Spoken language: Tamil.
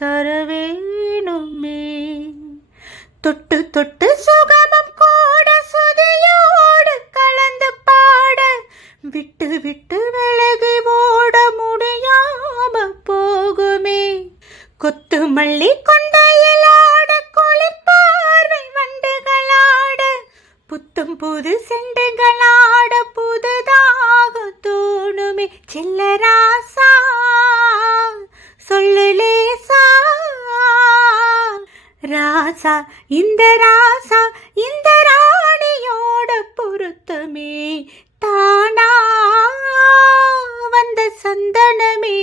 தர வேணுமே. தொட்டு தொட்டு சுகமும் கூட சுதியோடு கலந்து பாட, விட்டு விட்டு விலகி ஓட முடியாம போகுமே. கொத்து மல்லி கொண்டையிலாட குளிர் பார்வை வண்டுகளாட, புத்தம் புது செண்டுகளாட புதுதாக தோணுமே. சில்லராசா சொல்லு லேசா, ராசா இந்த ராசா இந்த ராணியோட பொருத்தமே, தானா வந்த சந்தனமே.